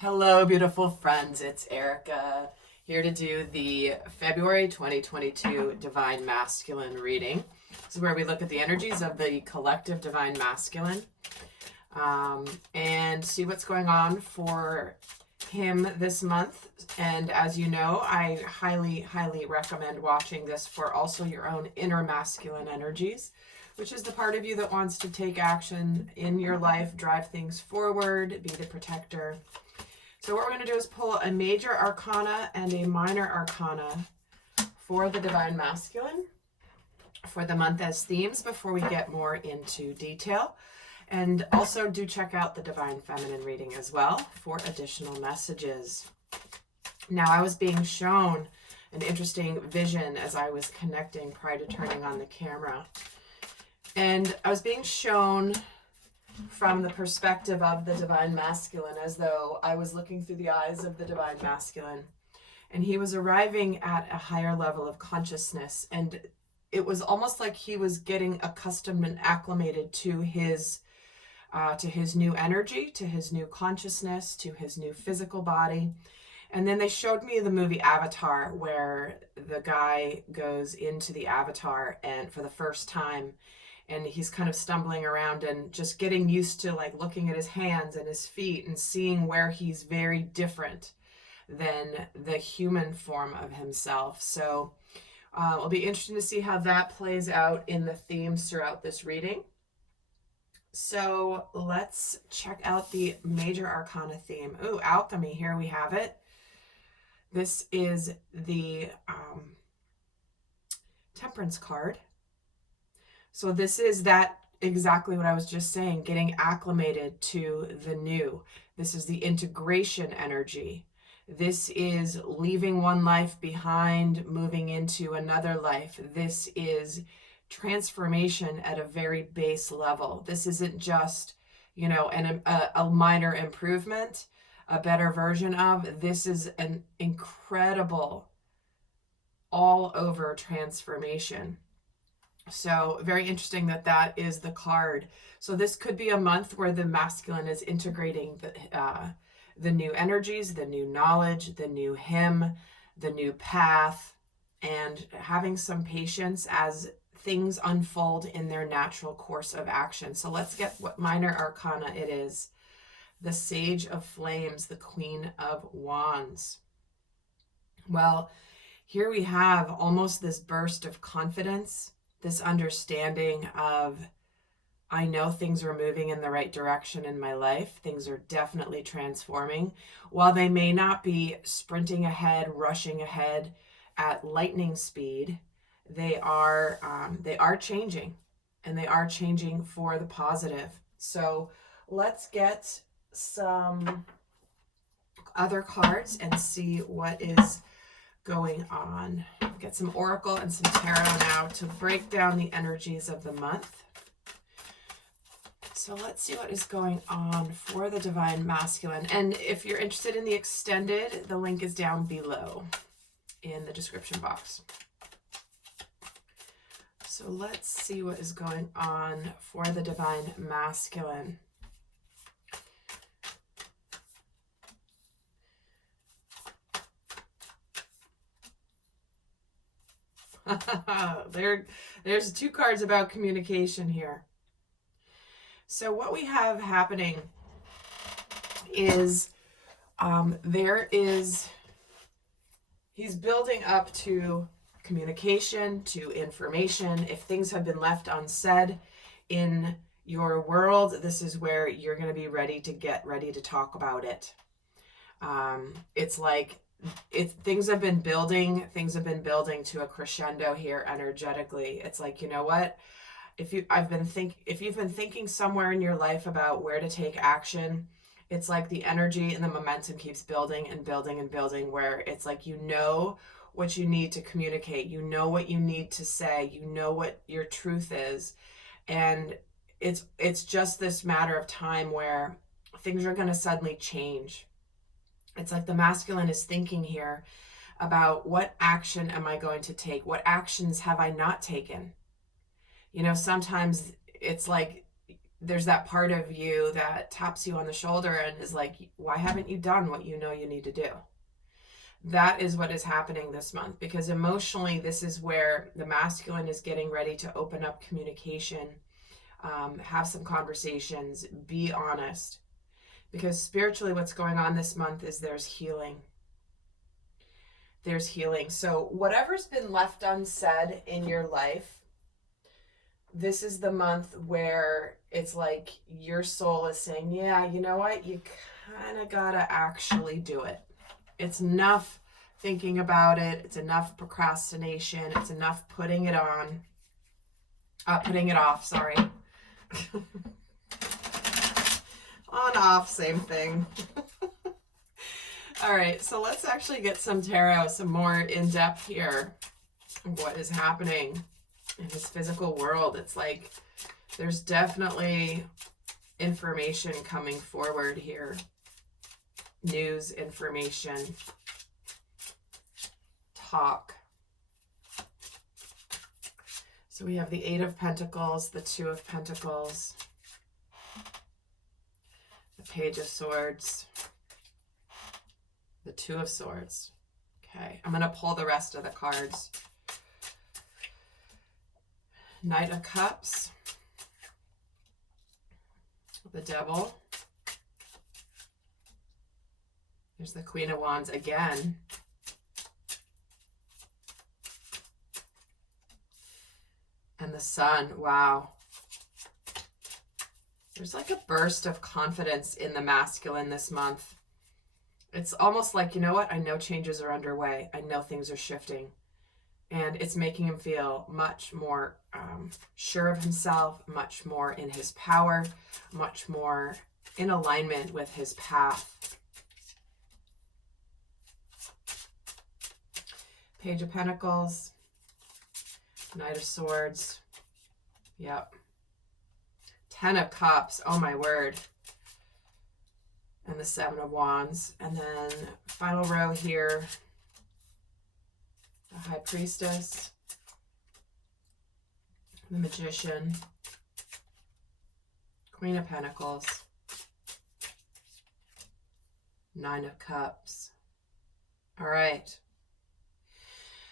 Hello, beautiful friends. It's Erica here to do the February 2022 Divine Masculine reading. This is where we look at the energies of the collective Divine Masculine and see what's going on for him this month. And as you know, I highly, highly recommend watching this for also your own inner masculine energies, which is the part of you that wants to take action in your life, drive things forward, be the protector. So what we're going to do is pull a major arcana and a minor arcana for the Divine Masculine for the month as themes before we get more into detail. And also do check out the Divine Feminine reading as well for additional messages. Now, I was being shown an interesting vision as I was connecting prior to turning on the camera. And I was being shown from the perspective of the Divine Masculine, as though I was looking through the eyes of the Divine Masculine, and he was arriving at a higher level of consciousness, and it was almost like he was getting accustomed and acclimated to his new energy, to his new consciousness, to his new physical body. And then they showed me the movie Avatar, where the guy goes into the avatar and for the first time, and he's kind of stumbling around and just getting used to like looking at his hands and his feet and seeing where he's very different than the human form of himself. So it'll be interesting to see how that plays out in the themes throughout this reading. So let's check out the major arcana theme. Ooh, alchemy, here we have it. This is the Temperance card. So this is that exactly what I was just saying, getting acclimated to the new. This is the integration energy. This is leaving one life behind, moving into another life. This is transformation at a very base level. This isn't just, a minor improvement, a better version of. This is an incredible all-over transformation. So very interesting that is the card. So this could be a month where the masculine is integrating the new energies, the new knowledge, the new him, the new path, and having some patience as things unfold in their natural course of action. So let's get what minor arcana it is. The Sage of Flames, the Queen of Wands. Well, here we have almost this burst of confidence, this understanding of, I know things are moving in the right direction in my life. Things are definitely transforming. While they may not be sprinting ahead, rushing ahead at lightning speed, they are changing, and they are changing for the positive. So let's get some other cards and see what is going on. Get some oracle and some tarot now to break down the energies of the month. So let's see what is going on for the Divine Masculine. And if you're interested in the extended, the link is down below in the description box. So let's see what is going on for the Divine Masculine. There's two cards about communication here. So what we have happening is he's building up to communication, to information. If things have been left unsaid in your world, this is where you're going to be ready to talk about it. It's like things have been building to a crescendo here energetically. It's like, you know what? If you've been thinking somewhere in your life about where to take action, it's like the energy and the momentum keeps building and building and building, where it's like, you know what you need to communicate, you know what you need to say, you know what your truth is, and it's just this matter of time where things are going to suddenly change. It's like the masculine is thinking here about, what action am I going to take? What actions have I not taken? Sometimes it's like there's that part of you that taps you on the shoulder and is like, why haven't you done what you know you need to do? That is what is happening this month, because emotionally, this is where the masculine is getting ready to open up communication, have some conversations, be honest. Because spiritually, what's going on this month is there's healing. There's healing. So whatever's been left unsaid in your life, this is the month where it's like your soul is saying, yeah, you know what? You kind of got to actually do it. It's enough thinking about it. It's enough procrastination. It's enough putting it off, sorry. On, off, same thing. All right, so let's actually get some tarot, some more in depth here. What is happening in this physical world? It's like there's definitely information coming forward here. News, information, talk. So we have the Eight of Pentacles, the Two of Pentacles, the Page of Swords, the Two of Swords. Okay, I'm going to pull the rest of the cards. Knight of Cups, the Devil. There's the Queen of Wands again. And the Sun. Wow. There's like a burst of confidence in the masculine this month. It's almost like, you know what? I know changes are underway. I know things are shifting. And it's making him feel much more sure of himself, much more in his power, much more in alignment with his path. Page of Pentacles, Knight of Swords, yep. Ten of Cups, oh my word. And the Seven of Wands. And then final row here, the High Priestess, the Magician, Queen of Pentacles, Nine of Cups. All right.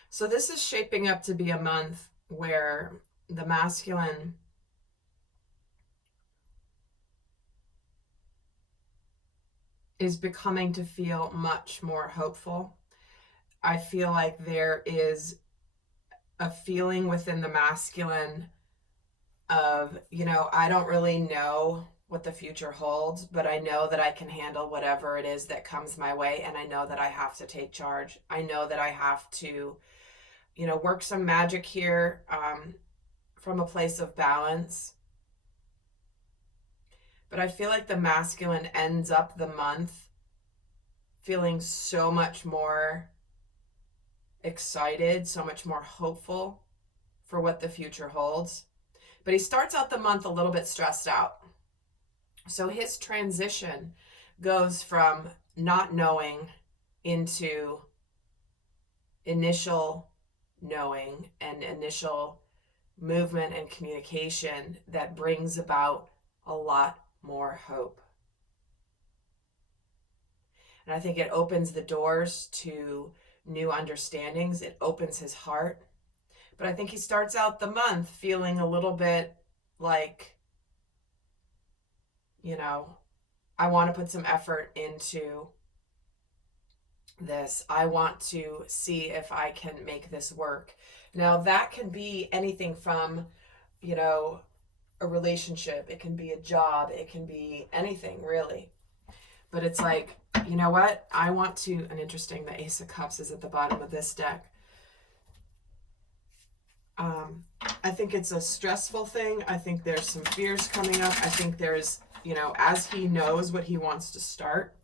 So this is shaping up to be a month where the masculine is becoming to feel much more hopeful. I feel like there is a feeling within the masculine of, you know, I don't really know what the future holds, but I know that I can handle whatever it is that comes my way, and I know that I have to take charge. I know that I have to, you know, work some magic here from a place of balance. But I feel like the masculine ends up the month feeling so much more excited, so much more hopeful for what the future holds. But he starts out the month a little bit stressed out. So his transition goes from not knowing into initial knowing and initial movement and communication that brings about a lot more hope. And I think it opens the doors to new understandings. It opens his heart. But I think he starts out the month feeling a little bit like, you know, I want to put some effort into this. I want to see if I can make this work. Now, that can be anything from, you know, a relationship. It can be a job. It can be anything, really. But it's like, you know what? I want to, and interesting, the Ace of Cups is at the bottom of this deck. I think it's a stressful thing. I think there's some fears coming up. I think there's, you know, as he knows what he wants to start,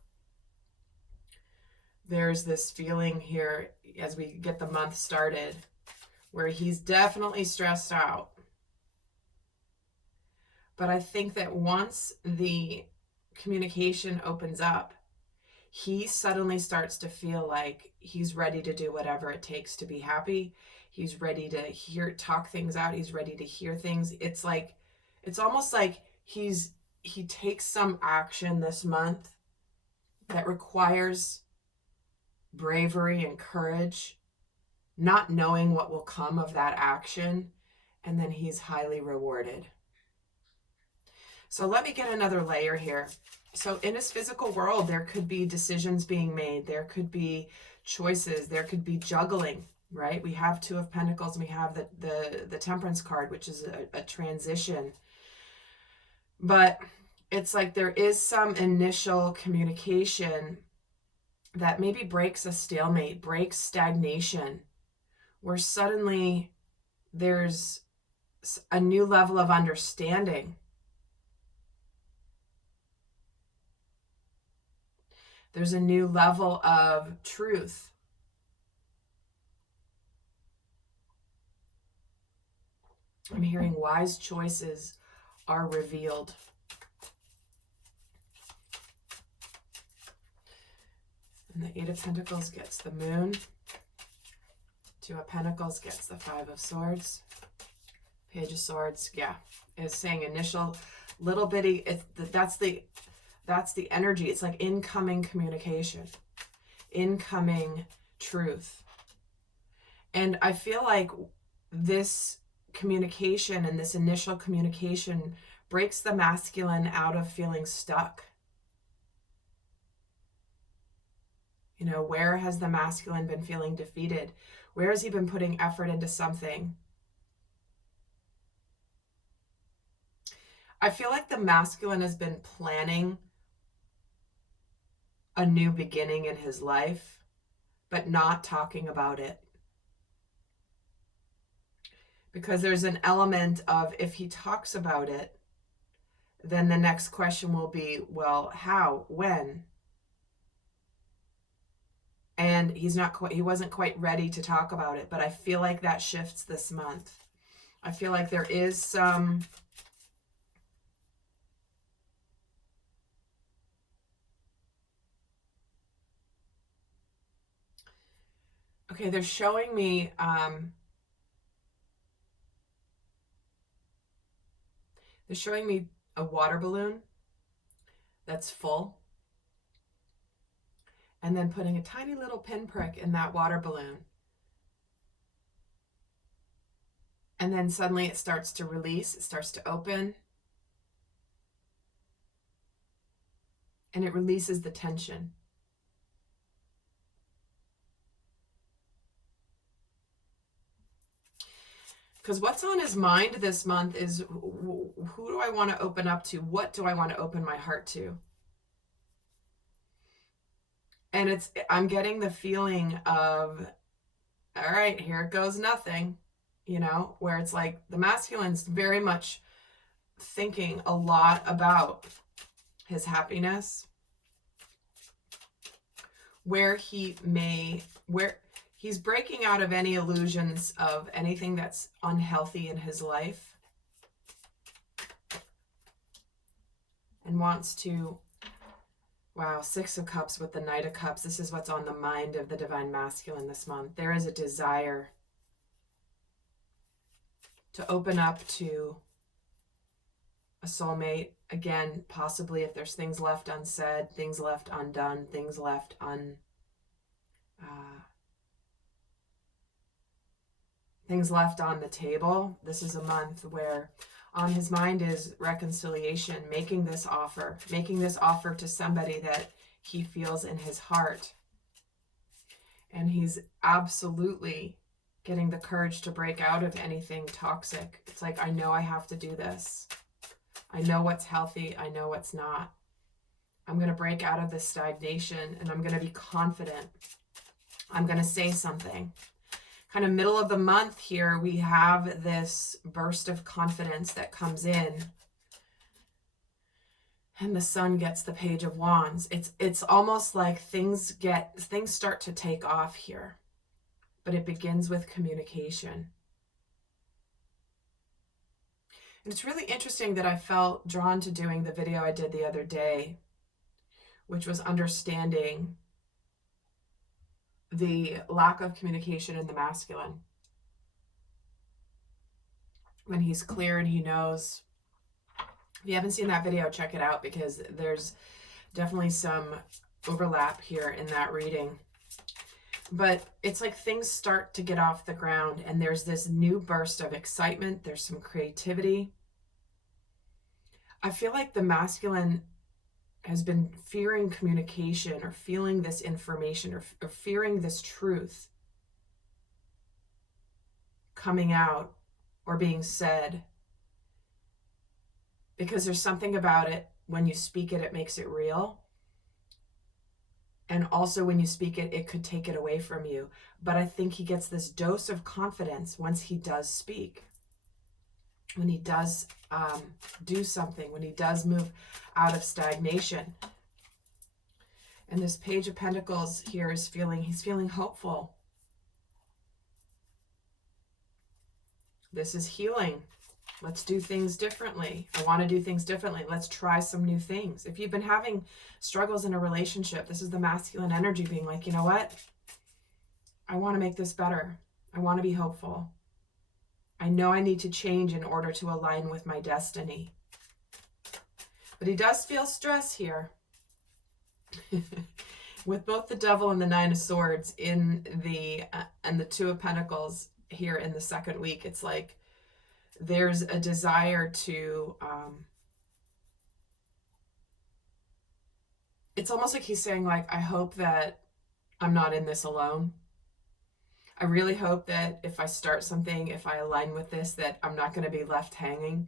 there's this feeling here as we get the month started where he's definitely stressed out. But I think that once the communication opens up, he suddenly starts to feel like he's ready to do whatever it takes to be happy. He's ready to talk things out. He's ready to hear things. It's like, it's almost like he takes some action this month that requires bravery and courage, not knowing what will come of that action, and then he's highly rewarded. So let me get another layer here. So in his physical world, there could be decisions being made. There could be choices. There could be juggling, right? We have Two of Pentacles, and we have the Temperance card, which is a transition. But it's like there is some initial communication that maybe breaks a stalemate, breaks stagnation, where suddenly there's a new level of understanding. There's a new level of truth. I'm hearing wise choices are revealed. And the Eight of Pentacles gets the Moon. Two of Pentacles gets the Five of Swords. Page of Swords, yeah, is saying initial little bitty, that's the energy. It's like incoming communication, incoming truth. And I feel like this communication and this initial communication breaks the masculine out of feeling stuck. You know, where has the masculine been feeling defeated? Where has he been putting effort into something? I feel like the masculine has been planning a new beginning in his life, but not talking about it. Because there's an element of, if he talks about it, then the next question will be, well, how, when? And he wasn't quite ready to talk about it, but I feel like that shifts this month. I feel like there is some okay, they're showing me a water balloon that's full, and then putting a tiny little pinprick in that water balloon. And then suddenly it starts to release, it starts to open, and it releases the tension. Because what's on his mind this month is, who do I want to open up to? What do I want to open my heart to? And I'm getting the feeling of, all right, here goes nothing, you know, where it's like the masculine's very much thinking a lot about his happiness, where he's breaking out of any illusions of anything that's unhealthy in his life, and wants to, wow, Six of Cups with the Knight of Cups. This is what's on the mind of the Divine Masculine this month. There is a desire to open up to a soulmate. Again, possibly if there's things left unsaid, things left undone, things left things left on the table. This is a month where on his mind is reconciliation, making this offer to somebody that he feels in his heart. And he's absolutely getting the courage to break out of anything toxic. It's like, I know I have to do this. I know what's healthy. I know what's not. I'm going to break out of this stagnation, and I'm going to be confident. I'm going to say something. Kind of middle of the month here, we have this burst of confidence that comes in, and the Sun gets the Page of Wands. It's almost like things start to take off here, but it begins with communication. And it's really interesting that I felt drawn to doing the video I did the other day, which was understanding the lack of communication in the masculine. When he's clear and he knows If you haven't seen that video, check it out, because there's definitely some overlap here in that reading. But it's like things start to get off the ground, and there's this new burst of excitement. There's some creativity. I feel like the masculine has been fearing communication, or feeling this information, or fearing this truth coming out or being said, because there's something about it. When you speak it, it makes it real. And also when you speak it, it could take it away from you. But I think he gets this dose of confidence once he does speak. When he does do something, when he does move out of stagnation. And this Page of Pentacles here is he's feeling hopeful. This is healing. Let's do things differently. I want to do things differently. Let's try some new things. If you've been having struggles in a relationship, this is the masculine energy being like, you know what? I want to make this better. I want to be hopeful. I know I need to change in order to align with my destiny. But he does feel stress here. With both the Devil and the Nine of Swords in the and the Two of Pentacles here in the second week, it's like there's a desire to it's almost like he's saying, like, I hope that I'm not in this alone. I really hope that if I start something, if I align with this, that I'm not going to be left hanging,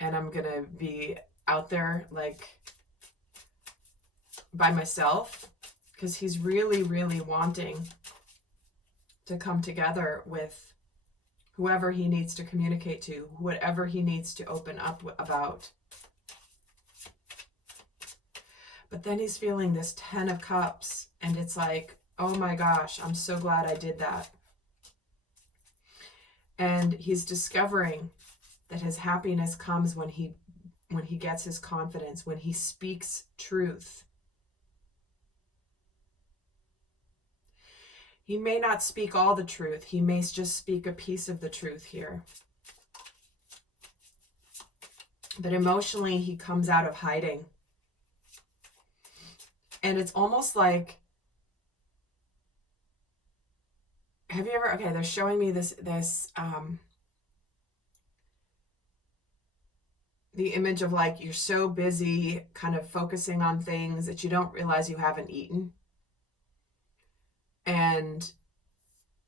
and I'm going to be out there like by myself, because he's really, really wanting to come together with whoever he needs to communicate to, whatever he needs to open up about. But then he's feeling this 10 of Cups, and it's like, oh my gosh, I'm so glad I did that. And he's discovering that his happiness comes when he gets his confidence, when he speaks truth. He may not speak all the truth. He may just speak a piece of the truth here. But emotionally, he comes out of hiding. And it's almost like, have you ever, okay, they're showing me this the image of, like, you're so busy kind of focusing on things that you don't realize you haven't eaten. And,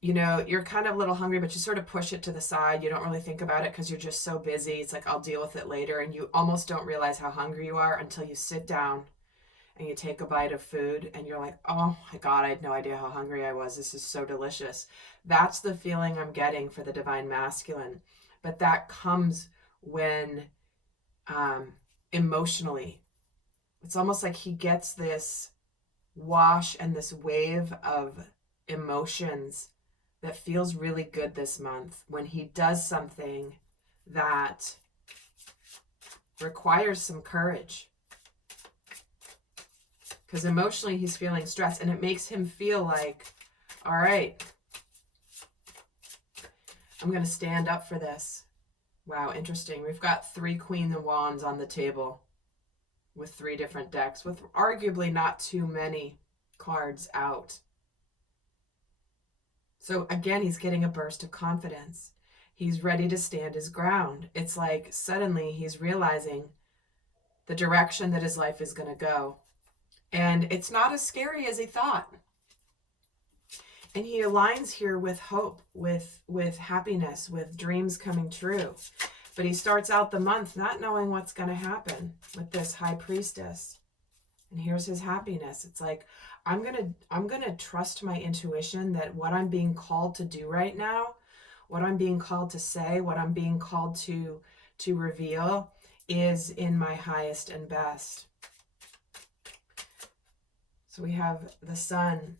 you know, you're kind of a little hungry, but you sort of push it to the side. You don't really think about it because you're just so busy. It's like, I'll deal with it later. And you almost don't realize how hungry you are until you sit down and you take a bite of food and you're like, oh my God, I had no idea how hungry I was. This is so delicious. That's the feeling I'm getting for the Divine Masculine. But that comes when emotionally, it's almost like he gets this wash and this wave of emotions that feels really good this month when he does something that requires some courage. Because emotionally he's feeling stressed, and it makes him feel like, all right, I'm going to stand up for this. Wow, interesting. We've got 3 Queen of Wands on the table with 3 different decks, with arguably not too many cards out. So again, he's getting a burst of confidence. He's ready to stand his ground. It's like suddenly he's realizing the direction that his life is going to go. And it's not as scary as he thought. And he aligns here with hope, with happiness, with dreams coming true. But he starts out the month not knowing what's going to happen with this High Priestess. And here's his happiness. It's like, I'm going to trust my intuition that what I'm being called to do right now, what I'm being called to say, what I'm being called to reveal is in my highest and best. So we have the Sun.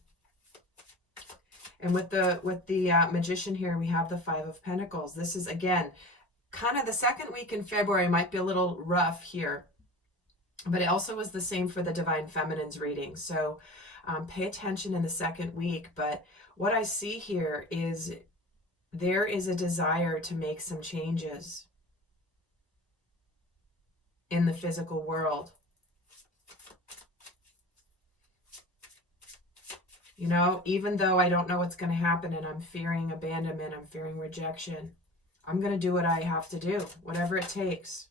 And with the Magician here, we have the 5 of Pentacles. This is, again, kind of the second week in February might be a little rough here. But it also was the same for the Divine Feminine's reading. So pay attention in the second week. But what I see here is there is a desire to make some changes in the physical world. You know, even though I don't know what's going to happen and I'm fearing abandonment, I'm fearing rejection, I'm going to do what I have to do, whatever it takes.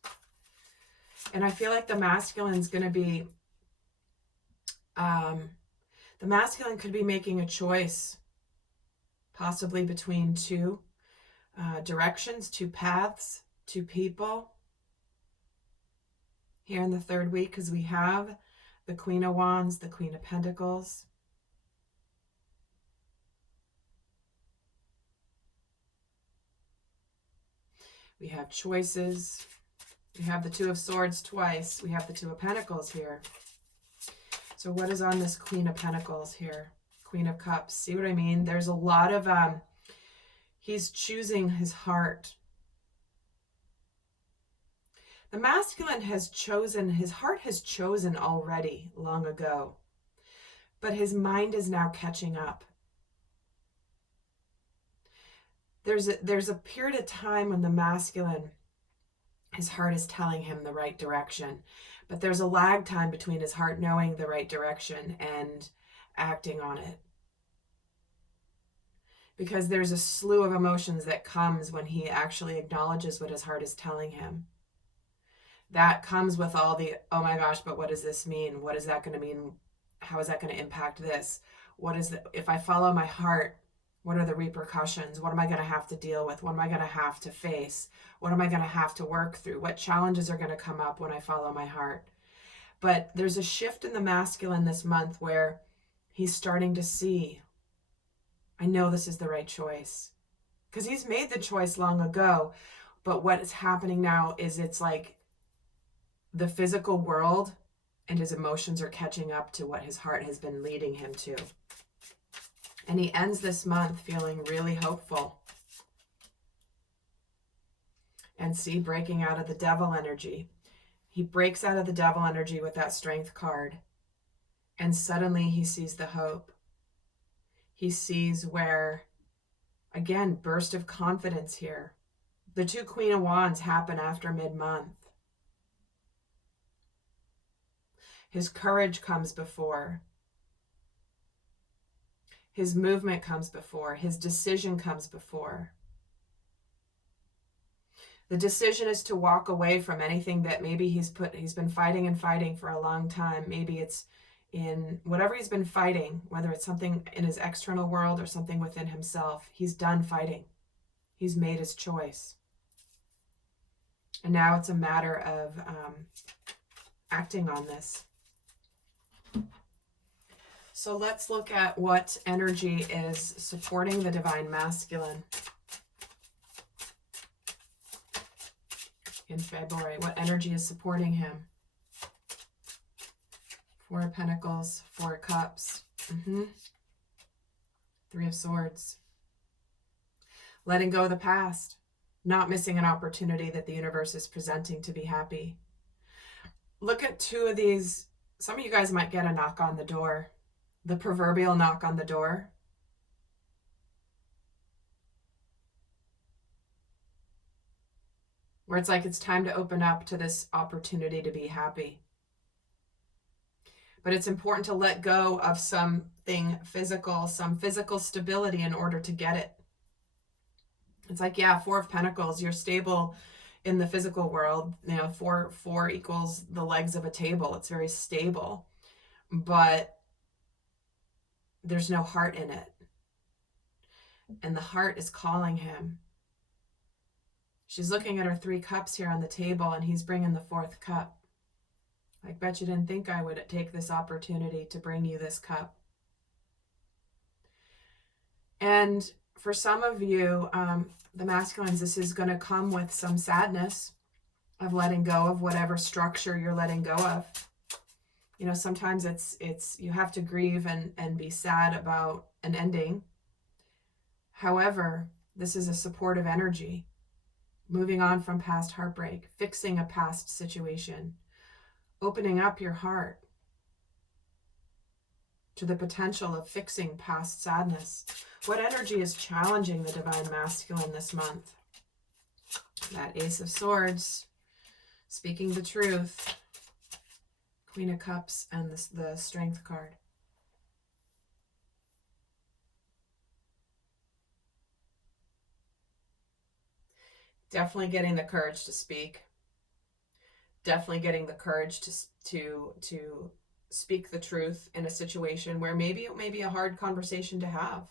And I feel like the masculine's going to be, the masculine could be making a choice, possibly between two directions, two paths, two people. Here in the third week, because we have the Queen of Wands, the Queen of Pentacles. We have choices. We have the Two of Swords twice. We have the Two of Pentacles here. So what is on this Queen of Pentacles here? Queen of Cups. See what I mean? There's a lot of, he's choosing his heart. The masculine has chosen, his heart has chosen already long ago, but his mind is now catching up. There's a period of time when the masculine, his heart is telling him the right direction, but there's a lag time between his heart knowing the right direction and acting on it. Because there's a slew of emotions that comes when he actually acknowledges what his heart is telling him. That comes with all the, oh my gosh, but what does this mean? What is that going to mean? How is that going to impact this? What is the, if I follow my heart, what are the repercussions? What am I going to have to deal with? What am I going to have to face? What am I going to have to work through? What challenges are going to come up when I follow my heart? But there's a shift in the masculine this month where he's starting to see, I know this is the right choice. Because he's made the choice long ago. But what is happening now is it's like the physical world and his emotions are catching up to what his heart has been leading him to. And he ends this month feeling really hopeful. And see, breaking out of the devil energy. He breaks out of the devil energy with that strength card. And suddenly he sees the hope. He sees where, again, burst of confidence here. The two Queen of Wands happen after mid-month. His courage comes before. His movement comes before. His decision comes before. The decision is to walk away from anything that maybe he's been fighting and fighting for a long time. Maybe it's in whatever he's been fighting, whether it's something in his external world or something within himself. He's done fighting. He's made his choice. And now it's a matter of acting on this. So let's look at what energy is supporting the divine masculine in February. What energy is supporting him? Four of Pentacles, Four of Cups, Three of Swords. Letting go of the past, not missing an opportunity that the universe is presenting to be happy. Look at two of these. Some of you guys might get a knock on the door. The proverbial knock on the door. Where it's like it's time to open up to this opportunity to be happy. But it's important to let go of something physical, some physical stability in order to get it. It's like, yeah, Four of Pentacles, you're stable in the physical world. You know, four equals the legs of a table. It's very stable. But there's no heart in it. And the heart is calling him. She's looking at her 3 cups here on the table, and he's bringing the 4th cup. I bet you didn't think I would take this opportunity to bring you this cup. And for some of you, the masculines, this is going to come with some sadness of letting go of whatever structure you're letting go of. You know, sometimes it's you have to grieve and be sad about an ending. However, this is a supportive energy. Moving on from past heartbreak, fixing a past situation, opening up your heart to the potential of fixing past sadness. What energy is challenging the divine masculine this month? That Ace of Swords, Speaking the truth. Queen of Cups and the Strength card. Definitely getting the courage to speak. Definitely getting the courage to speak the truth in a situation where maybe it may be a hard conversation to have.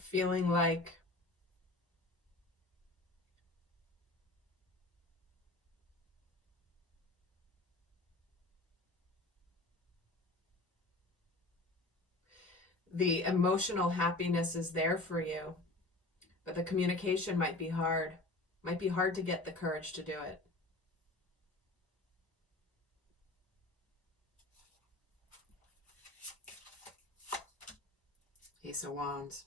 Feeling like the emotional happiness is there for you, but the communication might be hard. Might be hard to get the courage to do it. Ace of Wands.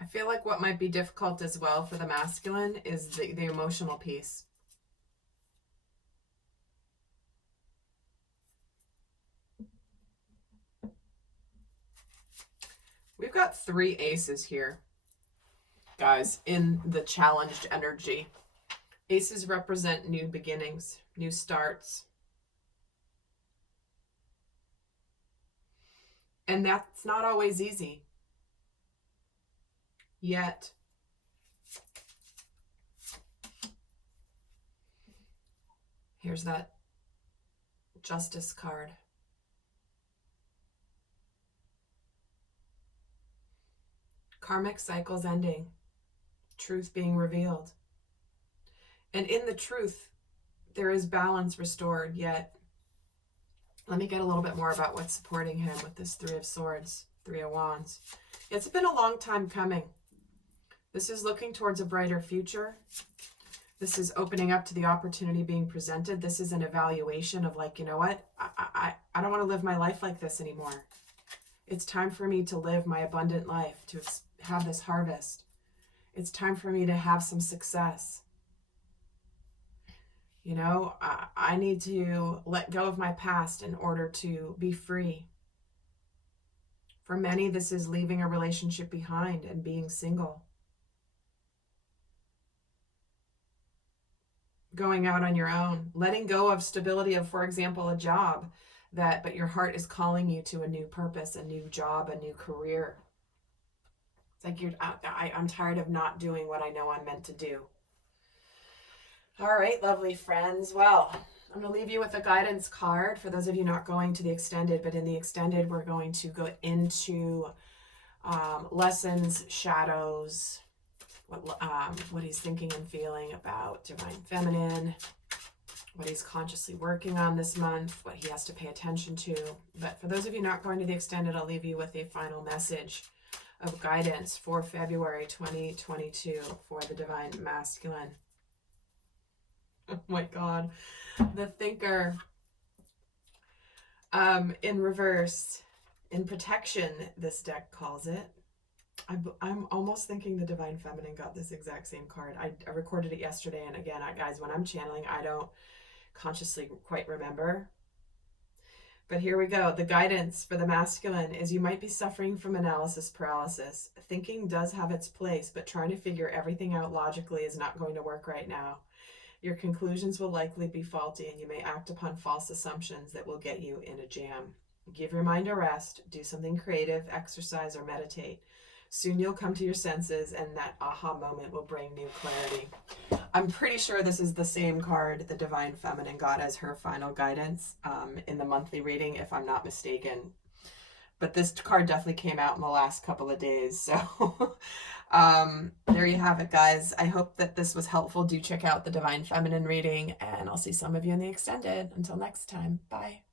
I feel like what might be difficult as well for the masculine is the emotional piece. We've got 3 aces here, guys, in the challenged energy. Aces represent new beginnings, new starts. And that's not always easy. Yet, here's that Justice card. Karmic cycles ending. Truth being revealed. And in the truth, there is balance restored, yet let me get a little bit more about what's supporting him with this 3 of Swords, 3 of Wands. It's been a long time coming. This is looking towards a brighter future. This is opening up to the opportunity being presented. This is an evaluation of like, you know what? I don't want to live my life like this anymore. It's time for me to live my abundant life, to have this harvest. It's time for me to have some success. You know, I need to let go of my past in order to be free. For many, this is leaving a relationship behind and being single. Going out on your own, letting go of stability of, for example, a job but your heart is calling you to a new purpose, a new job, a new career. It's like I'm tired of not doing what I know I'm meant to do. All right, lovely friends. Well, I'm going to leave you with a guidance card for those of you not going to the extended, but in the extended, we're going to go into lessons, shadows, what he's thinking and feeling about divine feminine, what he's consciously working on this month, what he has to pay attention to. But for those of you not going to the extended, I'll leave you with a final message of guidance for February 2022 for the divine masculine. Oh my God. The Thinker in reverse, in protection, this deck calls it. I'm almost thinking the divine feminine got this exact same card. I recorded it yesterday, and again, guys, when I'm channeling, I don't consciously quite remember. But here we go. The guidance for the masculine is you might be suffering from analysis paralysis. Thinking does have its place, but trying to figure everything out logically is not going to work right now. Your conclusions will likely be faulty, and you may act upon false assumptions that will get you in a jam. Give your mind a rest, do something creative, exercise, or meditate. Soon you'll come to your senses, and that aha moment will bring new clarity. I'm pretty sure this is the same card the divine feminine got as her final guidance in the monthly reading, if I'm not mistaken. But this card definitely came out in the last couple of days. So there you have it, guys. I hope that this was helpful. Do check out the divine feminine reading, and I'll see some of you in the extended. Until next time, bye.